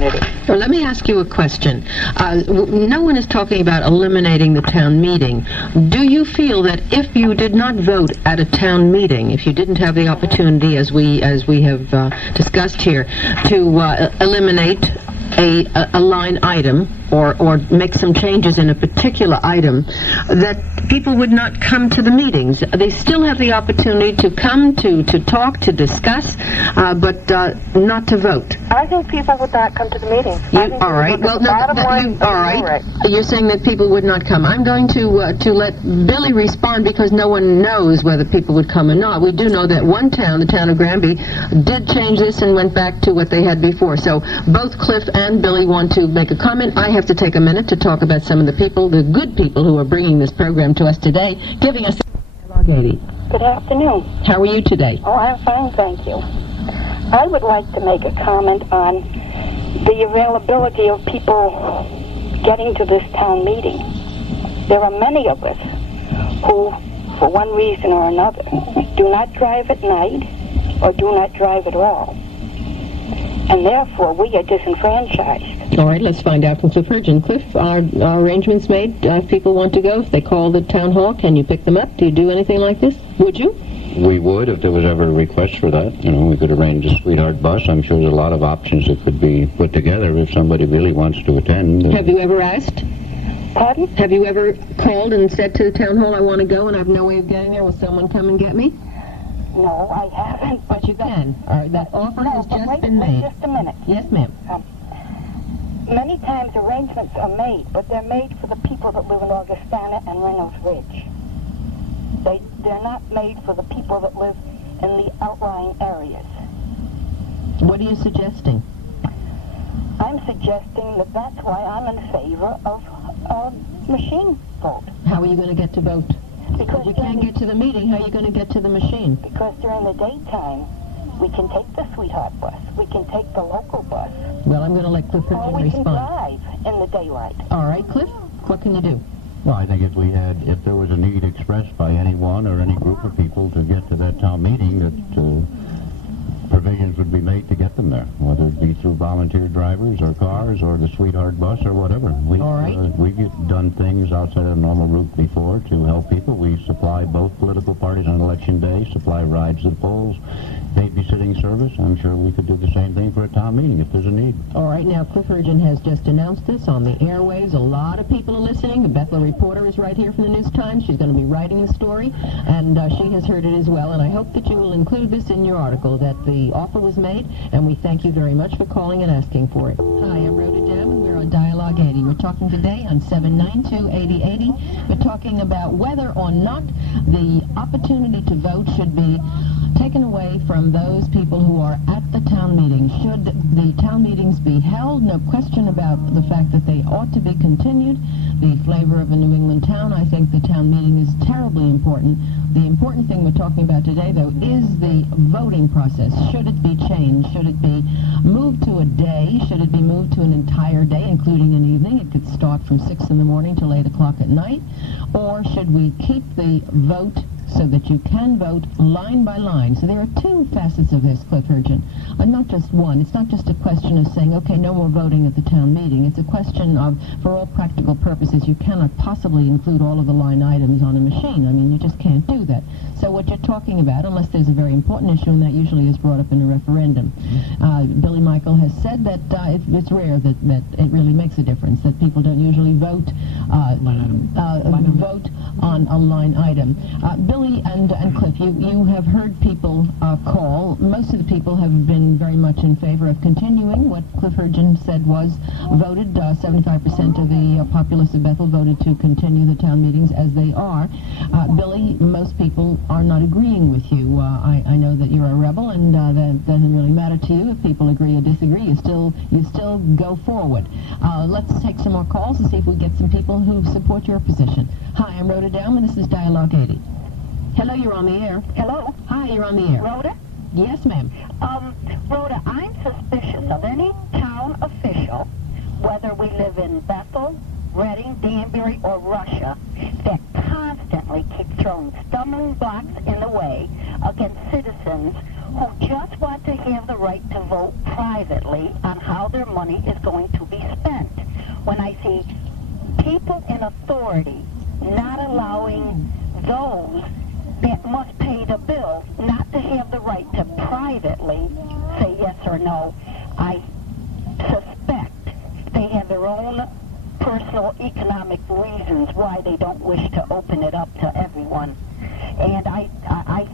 community. Well, let me ask you a question. No one is talking about eliminating the town meeting. Do you feel that if you did not vote at a town meeting, if you didn't have the opportunity, as we have discussed here, to eliminate a line item or make some changes in a particular item, that people would not come to the meetings? They still have the opportunity to come, to talk, to discuss, but not to vote. I think people would not come to the meetings. All right. Well, no, all right. You're saying that people would not come. I'm going to let Billy respond because no one knows whether people would come or not. We do know that one town, the town of Granby, did change this and went back to what they had before. So both Cliff and Billy want to make a comment. I have to take a minute to talk about some of the people, the good people who are bringing this program to us today, giving us Dialogue 80. Good afternoon. How are you today? Oh, I'm fine, thank you. I would like to make a comment on the availability of people getting to this town meeting. There are many of us who, for one reason or another, do not drive at night or do not drive at all. And therefore, we are disenfranchised. All right, let's find out from Ciiff Hurgin. Cliff, are arrangements made if people want to go? If they call the town hall, can you pick them up? Do you do anything like this? Would you? We would, if there was ever a request for that. You know, we could arrange a sweetheart bus. I'm sure there's a lot of options that could be put together if somebody really wants to attend. Have you ever asked? Pardon? Have you ever called and said to the town hall, I want to go and I have no way of getting there? Will someone come and get me? No, I haven't. But you can. That offer has just been made. Just a minute. Yes, ma'am. Many times arrangements are made, but they're made for the people that live in Augustana and Reynolds Ridge. They're not made for the people that live in the outlying areas. What are you suggesting? I'm suggesting that that's why I'm in favor of machine vote. How are you going to get to vote? Because if you can't get to the meeting, how are you going to get to the machine? Because during the daytime, we can take the sweetheart bus. We can take the local bus. Well, I'm going to let Cliff Hurgin respond. Or we can drive in the daylight. All right, Cliff, what can you do? Well, I think if there was a need expressed by anyone or any group of people to get to that town meeting, that provisions would be made to get them there, whether it be through volunteer drivers or cars or the sweetheart bus or whatever. All right. We've done things outside of the normal route before to help people. We supply both political parties on election day, supply rides to the polls, babysitting service. I'm sure we could do the same thing for a town meeting if there's a need. All right, now Cliff Hurgin has just announced this on the airwaves. A lot of people are listening. The Bethel reporter is right here from the News Times. She's going to be writing the story, and she has heard it as well. And I hope that you will include this in your article, that the offer was made, and we thank you very much for calling and asking for it. Hi, I'm Rhoda Doan, and we're on Dialogue 80. We're talking today on 792-8080. We're talking about whether or not the opportunity to vote should be taken away from those people who are at the town meeting. Should the town meetings be held? No question about the fact that they ought to be continued. The flavor of a New England town, I think the town meeting is terribly important. The important thing we're talking about today, though, is the voting process. Should it be changed? Should it be moved to a day? Should it be moved to an entire day, including an evening? It could start from 6 in the morning till 8 o'clock at night. Or should we keep the vote so that you can vote line by line? So there are two facets of this, Cliff Hurgin, not just one. It's not just a question of saying, okay, no more voting at the town meeting. It's a question of, for all practical purposes, you cannot possibly include all of the line items on a machine. I mean, you just can't do that. So what you're talking about, unless there's a very important issue, and that usually is brought up in a referendum. Billy Michael has said that it's rare that it really makes a difference, that people don't usually vote vote on a line item. Billy and Cliff, you have heard people call. Most of the people have been very much in favor of continuing. What Cliff Hurgin said was voted. 75% of the populace of Bethel voted to continue the town meetings as they are. Billy, most people are not agreeing with you. I know that you're a rebel, and that doesn't really matter to you. If people agree or disagree, you still go forward. Let's take some more calls and see if we get some people who support your position. Hi, I'm Rhoda Doan, and this is Dialogue 80. Hello, you're on the air. Hello? Hi, you're on the air. Rhoda? Yes, ma'am. Rhoda, I'm suspicious of any town official, whether we live in Bethel, Reading, Danbury, or Russia, that constantly keep throwing stumbling blocks in the way against citizens who just want to have the right to vote privately on how their money is going to be spent. When I see people in authority not allowing those that must pay the bill not to have the right to privately say yes or no, I suspect they have their own personal economic reasons why they don't wish to open it up to everyone. And I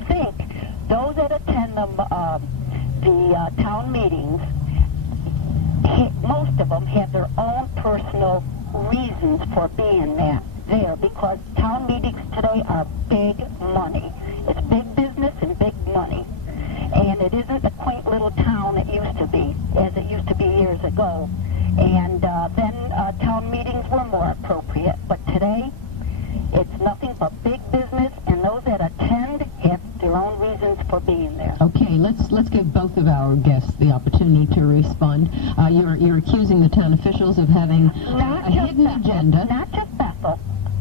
think those that attend the town meetings, most of them have their own personal reasons for being there because town meetings today are big money. It's big business and big money. And it isn't the quaint little town it used to be, as it used to be years ago. And then town meetings were more appropriate. But today, it's nothing but big business, and those that attend have their own reasons for being there. Okay, let's give both of our guests the opportunity to respond. You're accusing the town officials of having a hidden agenda. Not just Bethel.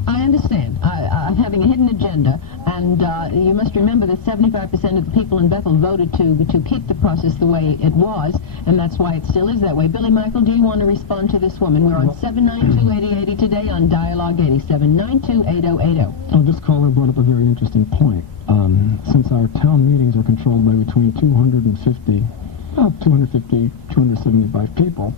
I understand. Of having a hidden agenda, and you must remember that 75% of the people in Bethel voted to keep the process the way it was, and that's why it still is that way. Billy Michael, do you want to respond to this woman? We're on 792-8080 today on Dialogue 80, 792-8080. Oh, this caller brought up a very interesting point. Since our town meetings are controlled by between 250, 275 people,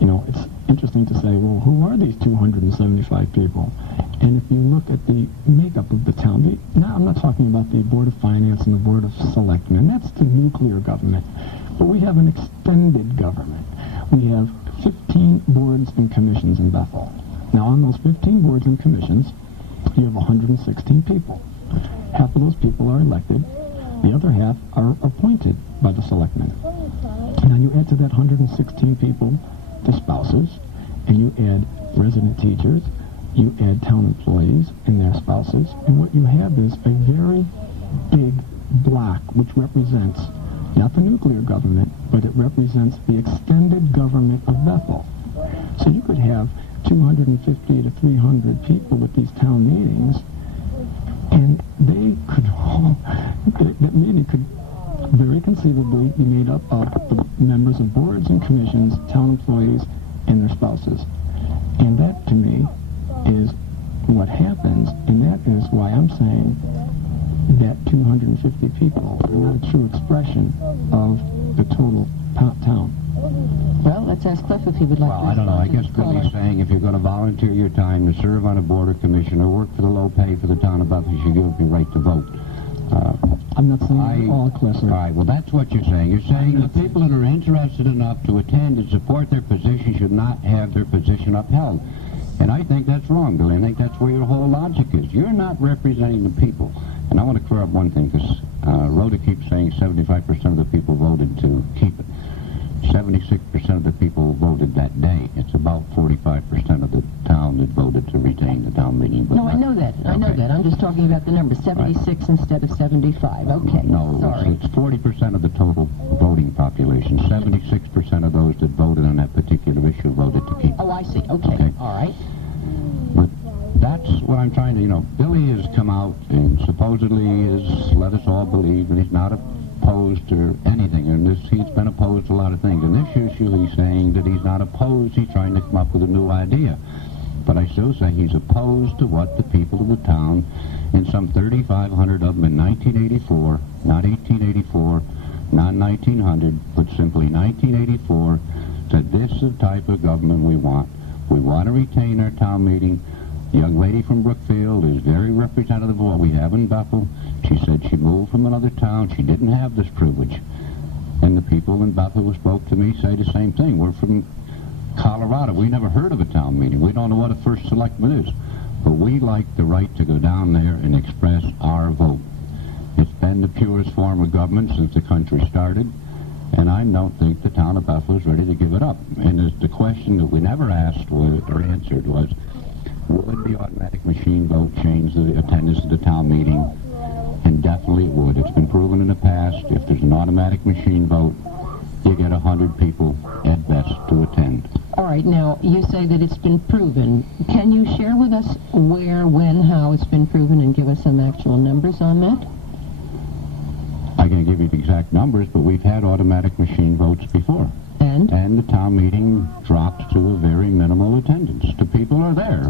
you know, it's interesting to say, well, who are these 275 people? And if you look at the makeup of the town, I'm not talking about the Board of Finance and the Board of Selectmen. That's the nuclear government. But we have an extended government. We have 15 boards and commissions in Bethel. Now, on those 15 boards and commissions, you have 116 people. Half of those people are elected. The other half are appointed by the selectmen. Now, you add to that 116 people the spouses, and you add resident teachers, you add town employees and their spouses, and what you have is a very big block which represents not the nuclear government, but it represents the extended government of Bethel. So you could have 250 to 300 people at these town meetings, and they could all, that meeting could very conceivably be made up of the members of boards and commissions, town employees, and their spouses. And that, to me, is what happens, and that is why I'm saying that 250 people are not a true expression of the total town. Well, let's ask Cliff if he would like to. Well, I don't know. I guess Billy's saying if you're going to volunteer your time to serve on a board or commission or work for the low pay for the town of Bethel, you should give up your right to vote. I'm not saying at all, Cliff. All right, well, that's what you're saying. You're saying the people that are interested enough to attend and support their position should not have their position upheld. And I think that's wrong, Billy. I think that's where your whole logic is. You're not representing the people. And I want to clear up one thing, because Rhoda keeps saying 75% of the people voted to keep it. 76% of the people voted that day. It's about 45% of the town that voted to retain the town meeting. But no, I know that. I know that. I'm just talking about the number, 76 right. Instead of 75. Okay. No, sorry. It's 40% of the total voting population. 76% of those that voted on that particular issue voted to keep it. Oh, I see. Okay. All right. But that's what I'm trying to, you know, Billy has come out and supposedly has let us all believe that he's not opposed to anything, and he's been opposed to a lot of things. And this issue, he's saying that he's not opposed, he's trying to come up with a new idea. But I still say he's opposed to what the people of the town, and some 3,500 of them in 1984, not 1884, not 1900, but simply 1984, said this is the type of government we want. We want to retain our town meeting. The young lady from Brookfield is very representative of what we have in Bethel. She said she moved from another town. She didn't have this privilege. And the people in Bethel who spoke to me say the same thing. We're from Colorado. We never heard of a town meeting. We don't know what a first selectman is. But we like the right to go down there and express our vote. It's been the purest form of government since the country started. And I don't think the town of Bethel is ready to give it up. And the question that we never asked or answered was, would the automatic machine vote change the attendance of the town meeting? And definitely it would. It's been proven in the past, if there's an automatic machine vote, you get 100 people at best to attend. All right, now, you say that it's been proven. Can you share with us where, when, how it's been proven, and give us some actual numbers on that? I can't give you the exact numbers, but we've had automatic machine votes before. And the town meeting dropped to a very minimal attendance. The people are there.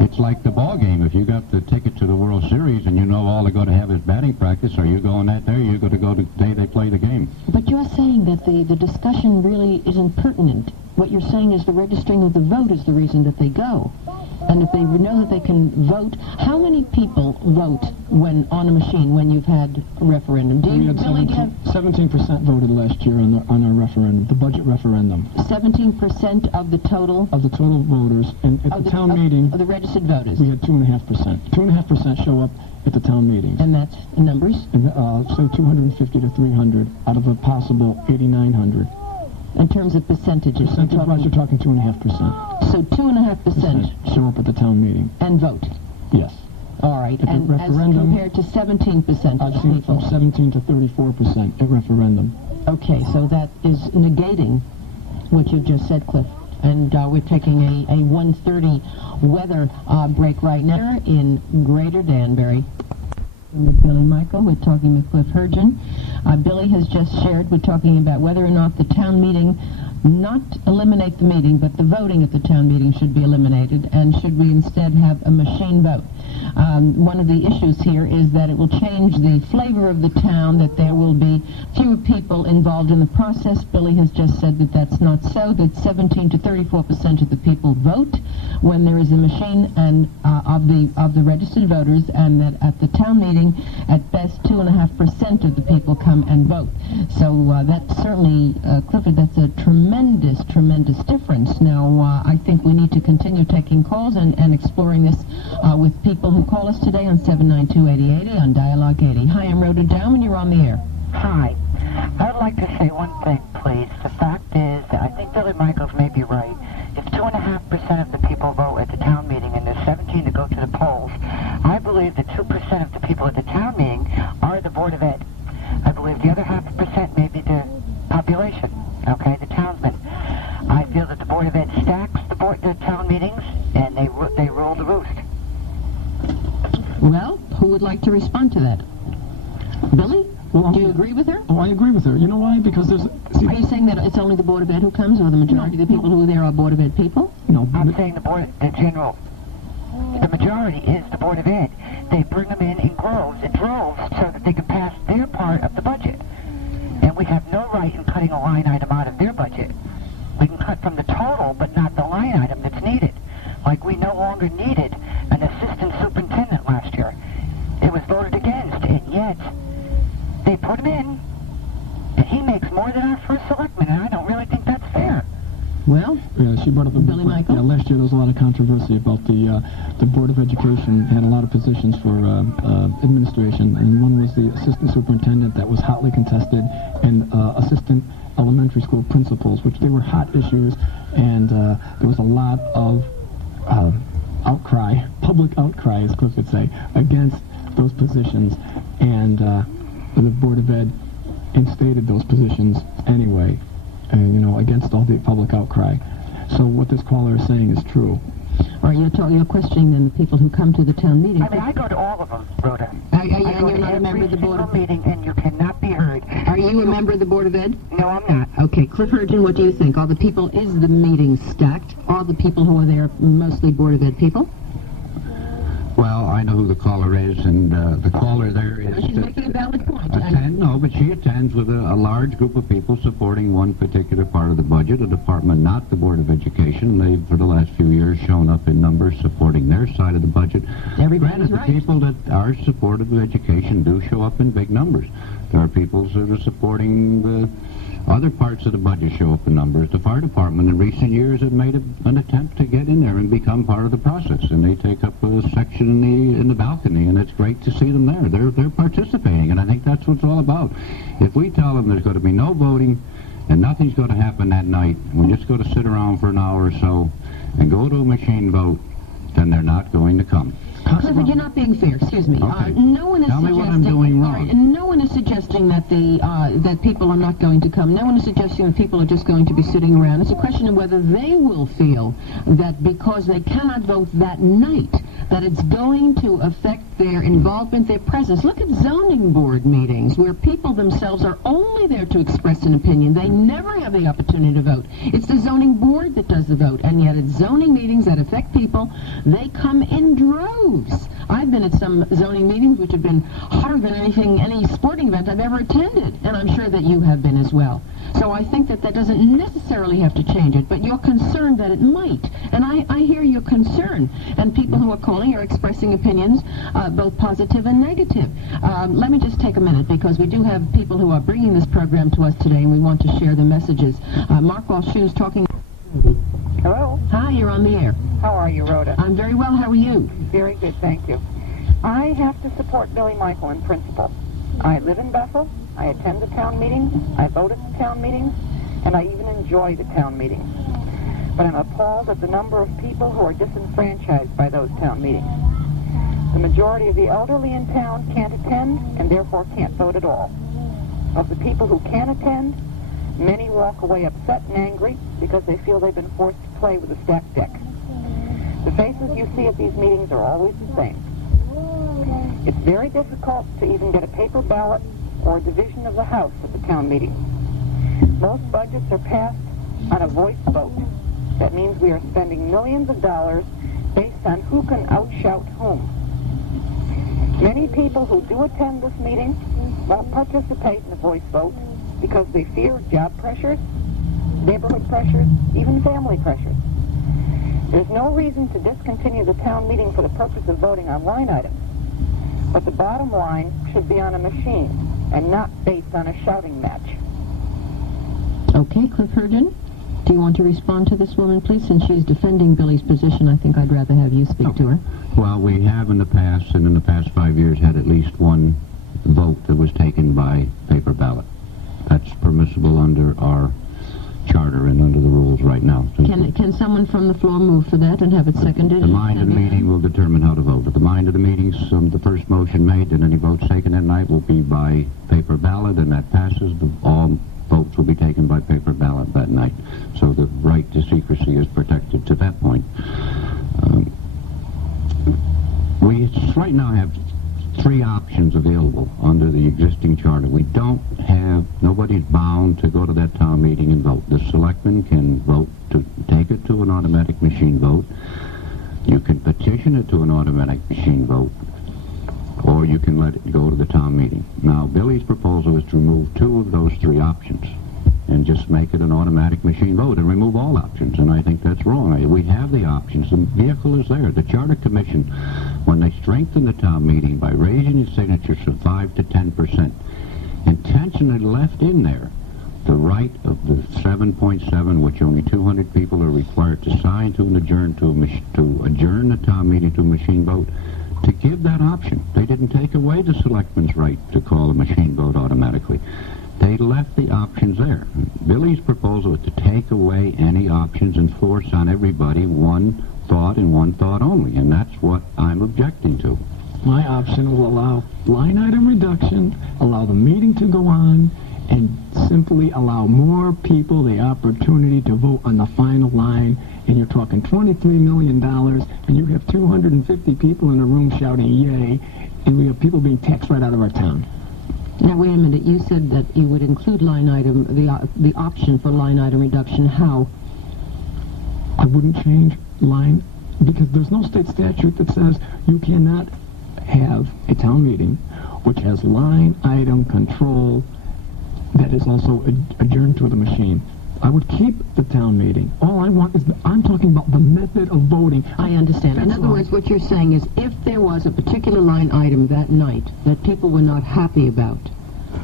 It's like the ball game. If you got the ticket to the World Series and you know all they're going to have is batting practice, are you going that day or are you going to go the day they play the game? But you're saying that the discussion really isn't pertinent. What you're saying is the registering of the vote is the reason that they go. And if they know that they can vote, how many people vote when on a machine when you've had a referendum? Do you really have 17% voted last year on our referendum, the budget referendum. 17% of the total? Of the total voters, and at the town meeting, of the registered voters. We had 2.5%. 2.5% show up at the town meetings. And that's numbers? And so 250 to 300 out of a possible 8,900. In terms of percentages? Percentage-wise, you're talking 2.5%. So 2.5% show up at the town meeting. And vote? Yes. All right. At and referendum, as compared to 17% I've seen it from 17 to 34% at referendum. Okay, so that is negating what you've just said, Cliff. And we're taking a 1:30 weather break right now in Greater Danbury. With Billy Michael, we're talking with Ciiff Hurgin. Billy has just shared, we're talking about whether or not the town meeting, not eliminate the meeting, but the voting at the town meeting should be eliminated, and should we instead have a machine vote. One of the issues here is that it will change the flavor of the town, that there will be fewer people involved in the process. Billy has just said that that's not so, that 17 to 34% of the people vote when there is a machine and of the registered voters, and that at the town meeting, at best 2.5% of the people come and vote. So that's certainly, Clifford, that's a tremendous difference. Now, I think we need to continue taking calls and exploring this with people who call us today on 792-8080 on Dialogue 80. Hi, I'm Rhoda Doan, and you're on the air. Hi. I'd like to say one thing, please. The fact is that I think Billy Michaels may be right. If 2.5% of the people vote at the town meeting and there's 17 to go to the polls, I believe that 2% of the people at the town meeting are the Board of Ed. I believe the other 0.5% may be the population, okay, the townsmen. I feel that the Board of Ed stacks the town meetings and they rule the roost. Well, who would like to respond to that? Billy? Well, do you agree with her? Oh, I agree with her. You know why? Because there's... See, are you saying that it's only the Board of Ed who comes, or the majority of the people who are there are Board of Ed people? No. I'm saying the majority is the Board of Ed. They bring them in droves, so that they can pass their part of the budget. And we have no right in cutting a line item out of their budget. We can cut from the total, but not the line item that's needed. Like we no longer needed an assistant superintendent last year. It was voted against, and yet they put him in, and he makes more than our first selectman, and I don't really think that's fair. Well, yeah, she brought up Billy Michael. Yeah, last year there was a lot of controversy about the Board of Education had a lot of positions for administration, and one was the assistant superintendent that was hotly contested, and assistant elementary school principals, which they were hot issues, and there was a lot of outcry, public outcry, as Cliff would say, against those positions, and the Board of Ed instated those positions anyway, against all the public outcry. So what this caller is saying is true. Or you're questioning then the people who come to the town meeting. I mean, I go to all of them, Rhoda. You're not a member of the Board of Ed? Meeting, and you cannot be heard. Are you a member of the Board of Ed? No, I'm not. Okay, Ciiff Hurgin, what do you think? Are the people, is the meeting stacked? Are the people who are there mostly Board of Ed people? Well, I know who the caller is, and the caller there is... She's making a valid point. But she attends with a large group of people supporting one particular part of the budget, a department not the Board of Education. They've, for the last few years, shown up in numbers supporting their side of the budget. Everybody's Granted, right. the people that are supportive of education do show up in big numbers. There are people that are supporting the other parts of the budget show up in numbers. The fire department in recent years have made an attempt to get in there and become part of the process, and they take up a section in the balcony, and it's great to see them there. They're participating, and I think that's what it's all about. If we tell them there's going to be no voting and nothing's going to happen that night, we're just going to sit around for an hour or so and go to a machine vote, then they're not going to come. Clifford, you're not being fair. Excuse me. Okay. No one is Tell me suggesting. what I'm doing wrong. Right, no one is suggesting that that people are not going to come. No one is suggesting that people are just going to be sitting around. It's a question of whether they will feel that because they cannot vote that night, that it's going to affect their involvement, their presence. Look at zoning board meetings where people themselves are only there to express an opinion. They never have the opportunity to vote. It's the zoning board that does the vote, and yet at zoning meetings that affect people, they come in droves. I've been at some zoning meetings which have been hotter than any sporting event I've ever attended, and I'm sure that you have been as well. So I think that doesn't necessarily have to change it, but you're concerned that it might. And I hear your concern. And people who are calling are expressing opinions, both positive and negative. Let me just take a minute, because we do have people who are bringing this program to us today, and we want to share the messages. Mark Walsh talking. Hello. Hi, you're on the air. How are you, Rhoda? I'm very well. How are you? Very good, thank you. I have to support Billy Michael in principle. I live in Bethel. I attend the town meetings, I vote at the town meetings, and I even enjoy the town meetings. But I'm appalled at the number of people who are disenfranchised by those town meetings. The majority of the elderly in town can't attend and therefore can't vote at all. Of the people who can attend, many walk away upset and angry because they feel they've been forced to play with a stacked deck. The faces you see at these meetings are always the same. It's very difficult to even get a paper ballot or a division of the House at the town meeting. Most budgets are passed on a voice vote. That means we are spending millions of dollars based on who can outshout whom. Many people who do attend this meeting won't participate in the voice vote because they fear job pressures, neighborhood pressures, even family pressures. There's no reason to discontinue the town meeting for the purpose of voting on line items, but the bottom line should be on a machine and not based on a shouting match. Okay, Cliff Hurgin, do you want to respond to this woman, please? Since she's defending Billy's position, I think I'd rather have you speak to her. Well, we have in the past 5 years, had at least one vote that was taken by paper ballot. That's permissible under our charter and under the rules right now. Can someone from the floor move for that and have it seconded? The mind of the meeting will determine how to vote. At the mind of the meeting, the first motion made and any votes taken that night will be by paper ballot, and that passes. All votes will be taken by paper ballot that night. So the right to secrecy is protected to that point. We right now have 3 options available under the existing charter. We don't have, nobody's bound to go to that town meeting and vote. The selectmen can vote to take it to an automatic machine vote. You can petition it to an automatic machine vote, or you can let it go to the town meeting. Now, Billy's proposal is to remove 2 of those 3 options and just make it an automatic machine vote and remove all options, and I think that's wrong. We have the options. The vehicle is there. The Charter Commission, when they strengthened the town meeting by raising the signatures from 5 to 10%, intentionally left in there the right of the 7.7, which only 200 people are required to sign to adjourn the town meeting to a machine vote, to give that option. They didn't take away the selectmen's right to call a machine vote automatically. They left the options there. Billy's proposal is to take away any options and force on everybody one thought and one thought only, and that's what I'm objecting to. My option will allow line item reduction, allow the meeting to go on, and simply allow more people the opportunity to vote on the final line. And you're talking $23 million, and you have 250 people in a room shouting yay, and we have people being taxed right out of our town. Now, wait a minute. You said that you would include line item, the option for line item reduction. How? I wouldn't change line, because there's no state statute that says you cannot have a town meeting which has line item control that is also adjourned to the machine. I would keep the town meeting. All I want is, I'm talking about the method of voting. I understand. In other words, what you're saying is if there was a particular line item that night that people were not happy about,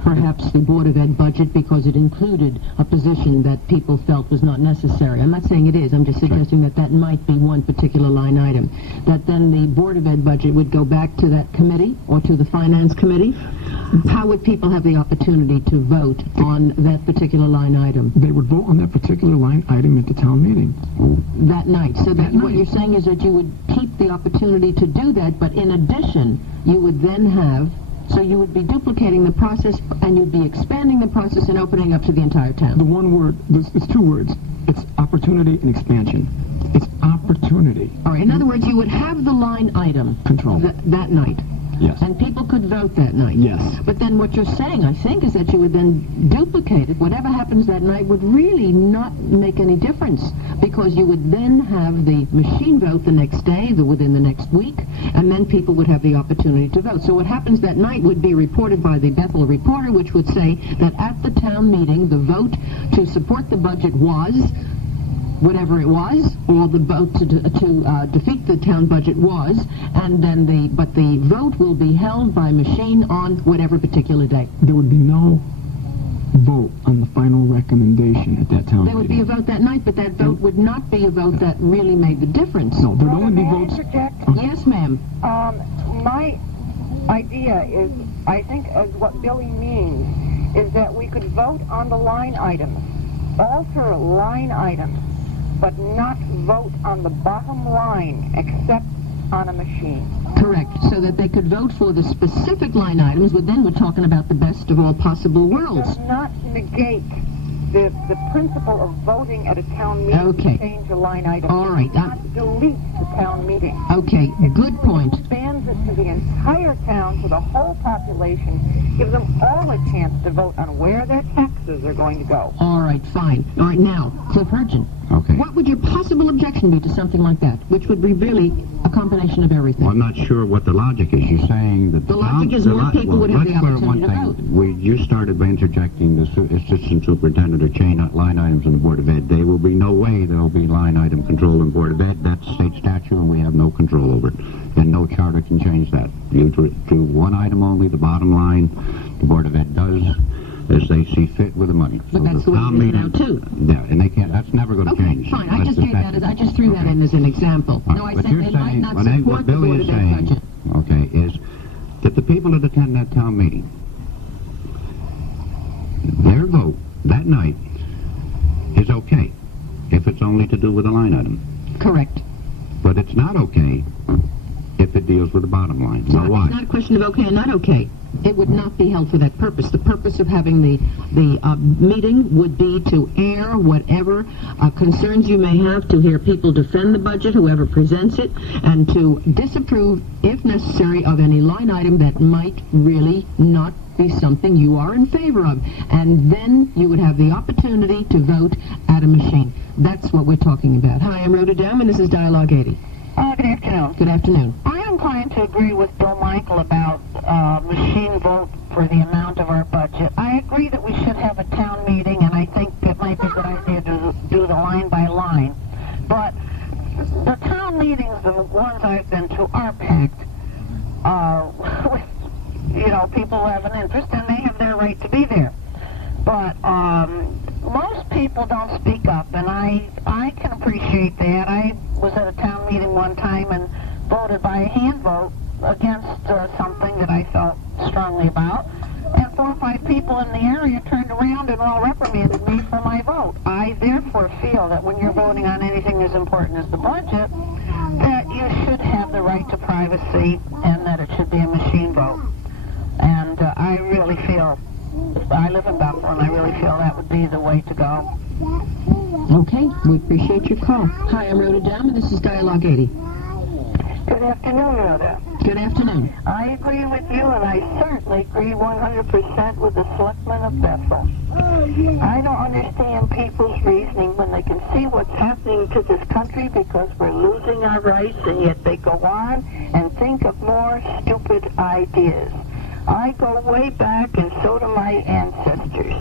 perhaps the Board of Ed budget because it included a position that people felt was not necessary. I'm not saying it is. I'm just suggesting that that might be one particular line item. That then the Board of Ed budget would go back to that committee or to the Finance Committee. How would people have the opportunity to vote on that particular line item? They would vote on that particular line item at the town meeting. That night. So that what you're saying is that you would keep the opportunity to do that, but in addition, you would then have, so you would be duplicating the process and you'd be expanding the process and opening up to the entire town. The one word, it's 2 words. It's opportunity and expansion. It's opportunity. All right, in other words, you would have the line item Control. that night. Yes. And people could vote that night. Yes. But then what you're saying, I think, is that you would then duplicate it. Whatever happens that night would really not make any difference, because you would then have the machine vote the next day, within the next week, and then people would have the opportunity to vote. So what happens that night would be reported by the Bethel Reporter, which would say that at the town meeting, the vote to support the budget was whatever it was, or the vote to defeat the town budget was, and then the vote will be held by machine on whatever particular day. There would be no vote on the final recommendation at that town There would be a vote that night, but that vote would not be a vote that really made the difference. No, there would only be votes. Yes, ma'am. My idea is, I think, as what Billy means, is that we could vote on the line items, alter line items, but not vote on the bottom line except on a machine. Correct, so that they could vote for the specific line items, but then we're talking about the best of all possible worlds. It does not negate the principle of voting at a town meeting Okay. to change a line item. All right. It does not delete the town meeting. Okay, good point. Expands it to the entire town, to the whole population, gives them all a chance to vote on where their taxes are going to go. All right, fine. All right, now, Cliff Hurgin. Okay. What would your possible objection be to something like that, which would be really a combination of everything? Well, I'm not sure what the logic is. You're saying that The logic is more people would have the opportunity to vote. You started by interjecting the assistant superintendent or change line items in the Board of Ed. There will be no way there will be line item control in the Board of Ed. That's state statute, and we have no control over it. And no charter can change that. You do one item only, the bottom line. The Board of Ed does as they see fit with the money. But that's the way it is now, too. Yeah, and they can't. That's never going to change. Okay, fine. I just threw that in as an example. Right. No, I But said you're they might saying, not what support the Billy Board is of Ed saying, budget. okay, is that the people that attend that town meeting, their vote that night is okay if it's only to do with a line item. Correct. But it's not okay if it deals with the bottom line. Now, why? It's not a question of okay and not okay. It would not be held for that purpose. The purpose of having the meeting would be to air whatever concerns you may have, to hear people defend the budget, whoever presents it, and to disapprove, if necessary, of any line item that might really not be something you are in favor of. And then you would have the opportunity to vote at a machine. That's what we're talking about. Hi, I'm Rhoda Doan, and this is Dialogue 80. Good afternoon. Good afternoon. I am inclined to agree with Bill Michael about machine vote for the amount of our budget. I agree that we should have a town meeting, and I think it might be a good idea to do the line by line. But the town meetings, the ones I've been to, are packed with, people who have an interest, and they have their right to be there. But most people don't speak up, and I can appreciate that. I was at a town meeting one time and voted by a hand vote against something that I felt strongly about, and 4 or 5 people in the area turned around and all reprimanded me for my vote. I therefore feel that when you're voting on anything as important as the budget, that you should have the right to privacy and that it should be a machine vote. And I really feel, I live in Bethel, and I really feel that would be the way to go. Okay, we appreciate your call. Hi, I'm Rhoda Doan, and this is Dialogue 80. Good afternoon, Rhoda. Good afternoon. I agree with you, and I certainly agree 100% with the selectmen of Bethel. I don't understand people's reasoning when they can see what's happening to this country because we're losing our rights, and yet they go on and think of more stupid ideas. I go way back, and so do my ancestors.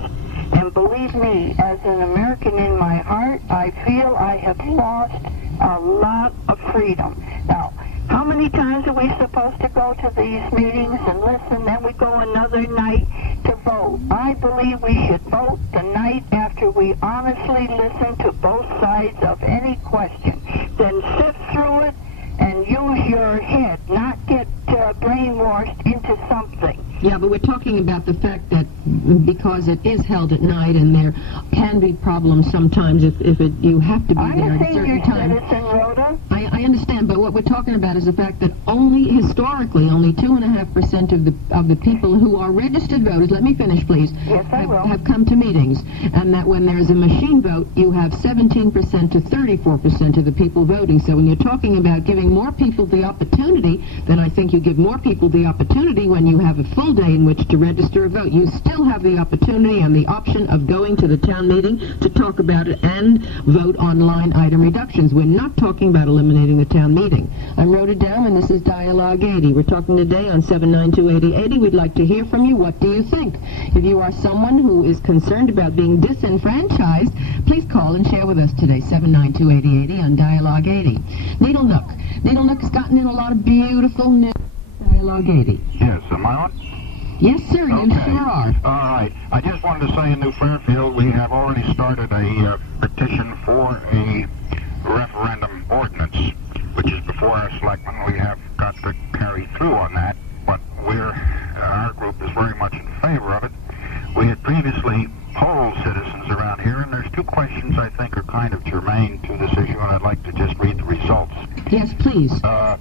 And believe me, as an American in my heart, I feel I have lost a lot of freedom. Now, how many times are we supposed to go to these meetings and listen, then we go another night to vote? I believe we should vote the night after we honestly listen to both sides of any question. Then sift through it and use your head, not get brainwashed into something. Yeah, but we're talking about the fact that because it is held at night and there can be problems sometimes if you have to be there at a certain time. I'm a senior citizen, Rhoda. I understand, but what we're talking about is the fact that historically, only 2.5% of the people who are registered voters, let me finish please, have come to meetings. And that when there's a machine vote, you have 17% to 34% of the people voting. So when you're talking about giving more people the opportunity, then I think you give more people the opportunity when you have a full day in which to register a vote. You still have the opportunity and the option of going to the town meeting to talk about it and vote on line item reductions. We're not talking about eliminating the town meeting. I'm Rhoda Doan, and this is Dialogue 80. We're talking today on 792-8080. We'd like to hear from you. What do you think? If you are someone who is concerned about being disenfranchised, please call and share with us today, 792-8080 on Dialogue 80. Needle Nook. Needle Nook has gotten in a lot of beautiful news. Dialogue 80. Yes, am I on? Yes, sir, you sure are. All right. I just wanted to say in New Fairfield we have already started a petition for a referendum ordinance, which is before our selectmen. We have got to carry through on that, but our group is very much in favor of it. We had previously polled citizens around here, and there's two questions I think are kind of germane to this issue, and I'd like to just read the results. Yes, please. Now,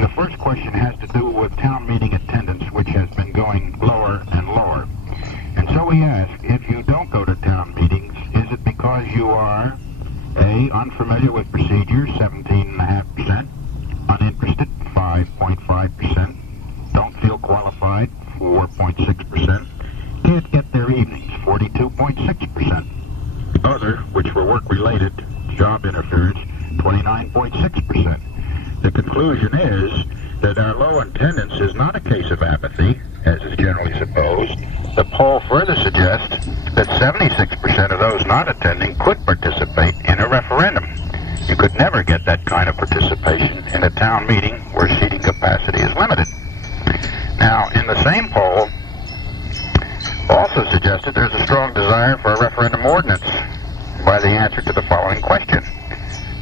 the first question has to do with town meeting attendance, which has been going lower and lower. And so we ask, if you don't go to town meetings, is it because you are, A, unfamiliar with procedures, 17.5%, uninterested, 5.5%, don't feel qualified, 4.6%, can't get their evenings, 42.6%, other, which were work-related, job interference, 29.6%. The conclusion is that our low attendance is not a case of apathy, as is generally supposed. The poll further suggests that 76% of those not attending could participate in a referendum. You could never get that kind of participation in a town meeting where seating capacity is limited. Now, in the same poll, also suggested there's a strong desire for a referendum ordinance by the answer to the following question.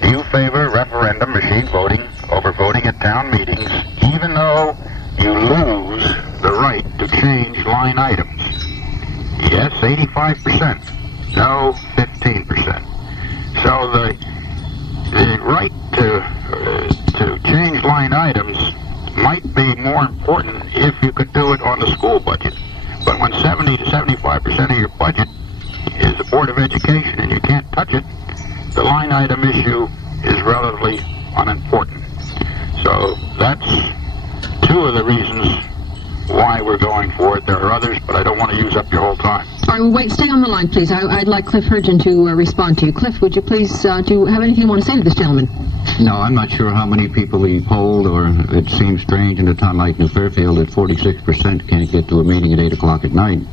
Do you favor referendum machine voting over voting at town meetings, even though you lose the right to change line items? Yes, 85%. No, 15%. So the right to change line items might be more important if you could do it on the school budget. But when 70 to 75% of your budget is the Board of Education and you can't touch it, the line item issue is relatively unimportant. So that's two of the reasons why we're going for it. There are others, but I don't want to use up your whole time. All right, well, wait, stay on the line, please. I'd like Cliff Hurgin to respond to you. Cliff, would you please, do you have anything you want to say to this gentleman? No, I'm not sure how many people we polled, or it seems strange in a town like New Fairfield that 46% can't get to a meeting at 8 o'clock at night.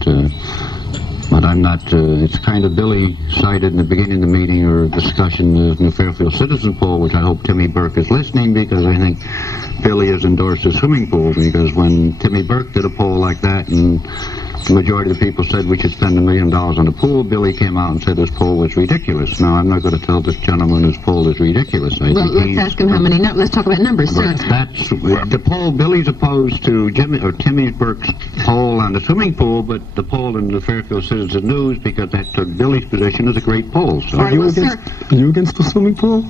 But I'm not, it's kind of Billy cited in the beginning of the meeting or discussion of New Fairfield Citizen Poll, which I hope Timmy Burke is listening, because I think Billy has endorsed the swimming pool, because when Timmy Burke did a poll like that and the majority of the people said we should spend $1 million on the pool, Billy came out and said his poll was ridiculous. Now, I'm not going to tell this gentleman his poll is ridiculous. Well, let's ask him how many. No, let's talk about numbers. But that's the poll. Billy's opposed to Timmy Burke's poll on the swimming pool, but the poll in the Fairfield Citizen News, because that took Billy's position as a great poll. So. Are you against the swimming pool?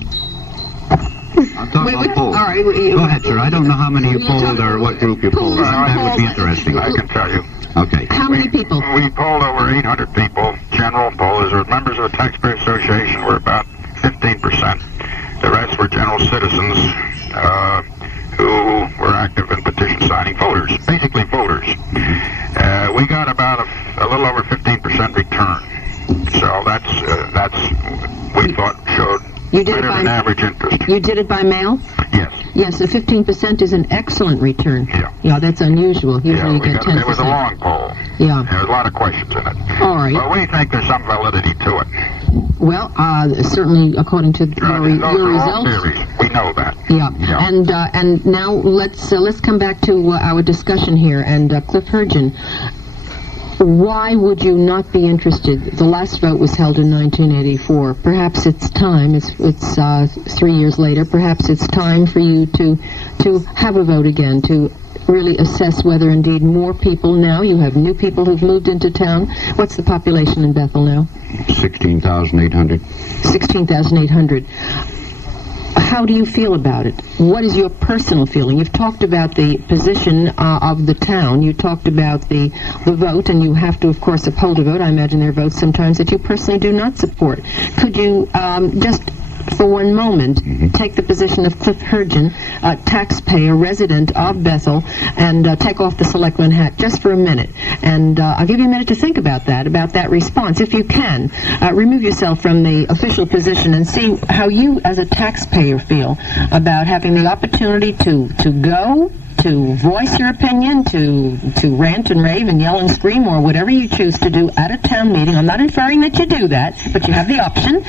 I'm talking about polls. All right, go ahead, sir. I don't know how many you polled or what group you polled. That would be interesting. I can tell you. Okay. How many people? We polled over 800 people. General pollers or members of the Taxpayer Association were about 15%. The rest were general citizens who were active in petition signing voters, basically voters. We got about a little over 15% return. So that's we thought showed better than average interest. You did it by mail? Yes. Yes, so 15% is an excellent return. Yeah. Yeah, that's unusual. Usually you get 10%. It was a long poll. Yeah. There was a lot of questions in it. All right. But we think there's some validity to it. Well, certainly according to your results. All theories. We know that. Yeah. And now let's come back to our discussion here. And Cliff Hurgin, why would you not be interested? The last vote was held in 1984. Perhaps it's time. It's 3 years later. Perhaps it's time for you to have a vote again, to really assess whether indeed more people now, you have new people who've moved into town. What's the population in Bethel now? 16,800. 16,800. How do you feel about it? What is your personal feeling? You've talked about the position of the town. You talked about the vote, and you have to, of course, uphold a vote. I imagine there are votes sometimes that you personally do not support. Could you just, for one moment, take the position of Ciiff Hurgin, taxpayer, resident of Bethel, and take off the selectman hat just for a minute? And I'll give you a minute to think about that response. If you can, remove yourself from the official position and see how you, as a taxpayer, feel about having the opportunity to go, to voice your opinion, to rant and rave and yell and scream, or whatever you choose to do at a town meeting. I'm not inferring that you do that, but you have the option.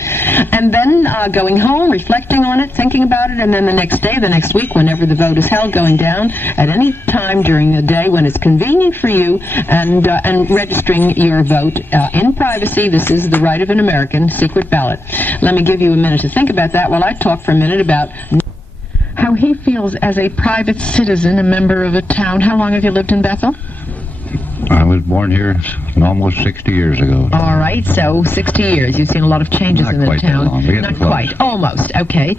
And then going home, reflecting on it, thinking about it, and then the next day, the next week, whenever the vote is held, going down at any time during the day when it's convenient for you, and registering your vote in privacy. This is the right of an American, secret ballot. Let me give you a minute to think about that while I talk for a minute about how he feels as a private citizen, a member of a town. How long have you lived in Bethel? I was born here almost 60 years ago. All right, so 60 years. You've seen a lot of changes in the town. Not quite, almost. Okay.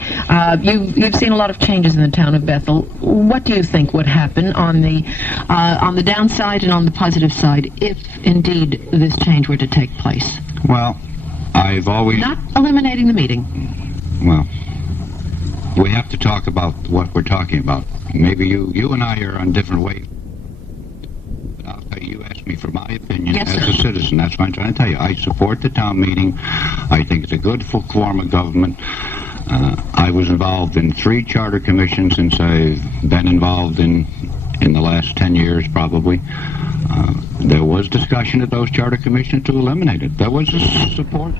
You've seen a lot of changes in the town of Bethel. What do you think would happen on the downside and on the positive side if indeed this change were to take place? Well, I've always... Not eliminating the meeting. Well, we have to talk about what we're talking about. Maybe you and I are on different waves. I'll tell you, you asked me for my opinion as a citizen. That's what I'm trying to tell you. I support the town meeting. I think it's a good full form of government. I was involved in 3 charter commissions since I've been involved in the last 10 years, probably. There was discussion at those charter commissions to eliminate it. There was support.